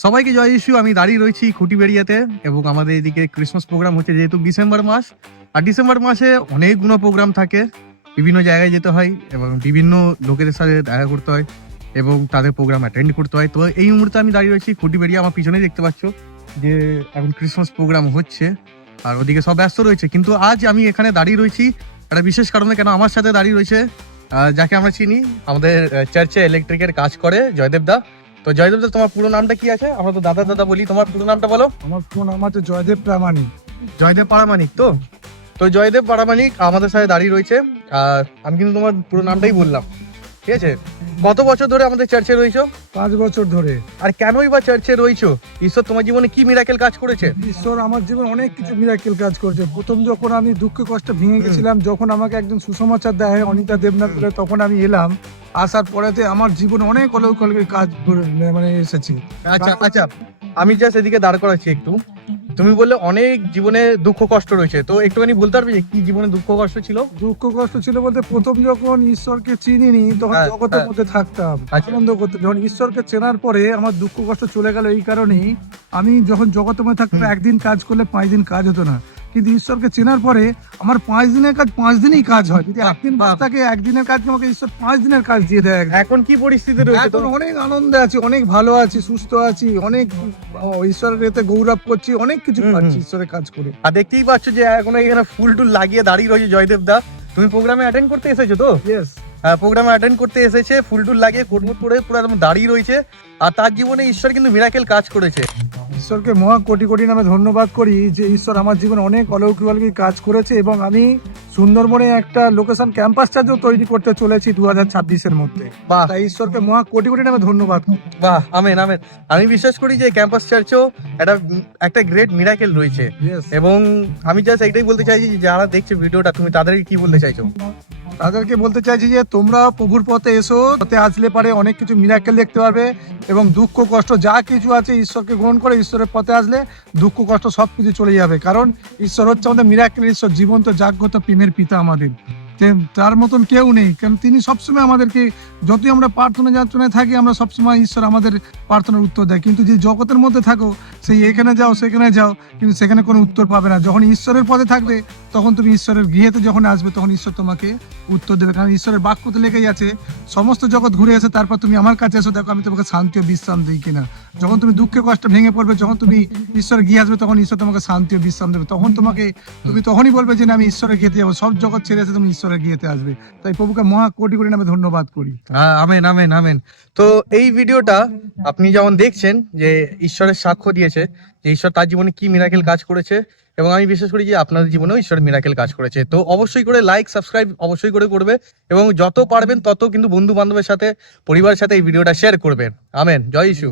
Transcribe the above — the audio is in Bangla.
সবাইকে জয় ইস্যু। আমি দাঁড়িয়ে রয়েছি খুঁটিবেড়িয়াতে এবং আমাদের এদিকে ক্রিসমাস প্রোগ্রাম হচ্ছে, যেহেতু ডিসেম্বর মাস। আর ডিসেম্বর মাসে অনেকগুলো প্রোগ্রাম থাকে, বিভিন্ন জায়গায় যেতে হয় এবং বিভিন্ন লোকেদের সাথে দেখা করতে হয় এবং তাদের প্রোগ্রাম অ্যাটেন্ড করতে হয়। তো এই মুহূর্তে আমি দাঁড়িয়ে রয়েছি খুঁটিবেড়িয়া। আমার পিছনেই দেখতে পাচ্ছ যে এখন ক্রিসমাস প্রোগ্রাম হচ্ছে আর ওদিকে সব ব্যস্ত রয়েছে। কিন্তু আজ আমি এখানে দাঁড়িয়ে রয়েছি একটা বিশেষ কারণে। কেন আমার সাথে দাঁড়িয়ে রয়েছে যাকে আমরা চিনি, আমাদের চার্চে ইলেকট্রিকের কাজ করে, জয়দেব দা। তো জয়দেব দা, তোমার পুরো নামটা কি আছে? আমরা তো দাদা দাদা বলি, তোমার পুরো নামটা বলো। আমার পুরো নাম আছে জয়দেব প্রামাণিক। জয়দেব পারামানিক। তো জয়দেব পারামানিক আমাদের সাথে দাঁড়িয়ে রয়েছে। আর আমি কিন্তু তোমার পুরো নামটাই বললাম, ঠিক আছে? কত বছর ধরে আমাদের চার্চে রয়েছো? 5 বছর ধরে। আর কেনই বা চার্চে রয়েছো? ঈশ্বর তোমার জীবনে কি মিরাকেল কাজ করেছে? ঈশ্বর আমার জীবনে অনেক কিছু মিরাকেল কাজ করেছে। প্রথম যখন আমি দুঃখে কষ্টে ভেঙে গেছিলাম, যখন আমাকে একজন সুসমাচার দেয় অনিতা দেবনাথ বলে, তখন আমি এলাম। আসার পরেতে আমার জীবনে অনেক অলৌকিক কাজ মানে এসেছি। আচ্ছা, আমি জাস্ট এদিকে দাঁড় করাচ্ছি একটু। তুমি বললে অনেক জীবনে দুঃখ কষ্ট রয়েছে, তো একটুখানি বলতে পারবে যে কি জীবনে দুঃখ কষ্ট ছিল? দুঃখ কষ্ট ছিল বলতে, প্রথম যখন ঈশ্বরকে চিনিনি তখন জগতের মধ্যে থাকতাম, আনন্দ করতে। যখন ঈশ্বরকে চেনার পরে আমার দুঃখ কষ্ট চলে গেল। এই কারণেই আমি যখন জগতের মধ্যে থাকতাম, একদিন কাজ করলে 5 দিন কাজ হতো না। কিন্তু ঈশ্বরকে চেনার পরে আমার 5 দিনের কাজ 5 দিনই কাজ হয়। যদি একদিন বাদ থাকে, একদিনের কাজ আমাকে ঈশ্বর 5 দিনের কাজ দিয়ে দেয়। এখন কি পরিস্থিতি রয়েছে? এখন অনেক আনন্দে আছি, অনেক ভালো আছি, সুস্থ আছি, অনেক ঈশ্বরের এতে গৌরব করছি, অনেক কিছু পাচ্ছি ঈশ্বরের কাজ করে। আর দেখতেই পাচ্ছ যে এখন এখানে ফুল টুল লাগিয়ে দাঁড়িয়ে রয়েছে জয়দেব দা। তুমি প্রোগ্রামে অ্যাটেন্ড করতে এসেছো তো? ইয়েস, প্রোগ্রামে অ্যাটেন্ড করতে এসেছে, ফুল টুল লাগিয়ে কোটমুট করে পুরো একদম দাঁড়িয়ে রয়েছে। আর তার জীবনে ঈশ্বর কিন্তু মিরাকেল কাজ করেছে। ঈশ্বরকে মহা কোটি কোটি নামে ধন্যবাদ করি যে ঈশ্বর আমার জীবনে অনেক অলৌকিক কাজ করেছে। এবং আমি সুন্দরবনে একটা লোকেশন ক্যাম্পাস চার্চও তৈরি করতে চলেছি 2026-এর মধ্যে। বাহ, তাই ঈশ্বরকে মহা কোটি কোটি নামে ধন্যবাদ। বাহ, আমেন আমেন। আমি বিশ্বাস করি যে ক্যাম্পাস চার্চেও একটা গ্রেট মিরাকেল রয়েছে। Yes. এবং আমি জাস্ট এইটাই বলতে চাইছি যে যারা দেখছে ভিডিওটা, তুমি তাদেরকে কি বলতে চাইছো? তাদেরকে বলতে চাইছি যে তোমরা প্রভুর পথে এসো, পথে আসলে পারে অনেক কিছু মিরাকেল দেখতে পারবে। এবং দুঃখ কষ্ট যা কিছু আছে, ঈশ্বরকে গ্রহণ করে ঈশ্বরের পথে আসলে দুঃখ কষ্ট সবকিছু চলে যাবে। কারণ ঈশ্বর হচ্ছে আমাদের মিরাকেল ঈশ্বর, জীবন্ত জাগ্রত প্রেমের পিতা আমাদের। তার মতন কেউ নেই। কারণ তিনি সবসময় আমাদেরকে, যতই আমরা প্রার্থনা যাচনায় থাকি, আমরা সবসময় ঈশ্বর আমাদের প্রার্থনার উত্তর দেয়। কিন্তু যে জগতের মধ্যে থাকো, সেই এখানে যাও সেখানে যাও, কিন্তু সেখানে কোনো উত্তর পাবে না। যখন ঈশ্বরের পথে থাকবে, তখন তুমি ঈশ্বরের গৃহেতে যখন আসবে, তখন ঈশ্বর তোমাকে উত্তর দেবে। কারণ ঈশ্বরের বাক্যতে লেগেই আছে, সমস্ত জগৎ ঘুরে এসে তারপর তুমি আমার কাছে এসো, দেখো আমি তোমাকে শান্তি ও বিশ্রাম দিই কিনা। যখন তুমি দুঃখে কষ্ট ভেঙে পড়বে, যখন তুমি ঈশ্বরের গৃহে আসবে, তখন ঈশ্বর তোমাকে শান্তি ও বিশ্রাম দেবে। তখন তুমি তখনই বলবে যে না, আমি ঈশ্বরের গৃহেতে যাবো। সব জগৎ ছেড়ে এসে তুমি ঈশ্বরের গৃহেতে আসবে। তাই প্রভুকে মহা কোটি কোটি নামে ধন্যবাদ করি। Amen amen amen. তো এই ভিডিওটা আপনি যেমন দেখছেন যে ঈশ্বরের সাক্ষ্য দিয়েছে যে ঈশ্বর তার জীবনে কি মিরাকেল কাজ করেছে, এবং আমি বিশ্বাস করি যে আপনাদের জীবনেও ঈশ্বর মিরাকেল কাজ করেছে। তো অবশ্যই করে লাইক সাবস্ক্রাইব অবশ্যই করে করবে, এবং যত পারবেন তত কিন্তু বন্ধু বান্ধবের সাথে, পরিবারের সাথে এই ভিডিওটা শেয়ার করবেন। আমেন। জয় ইস্যু।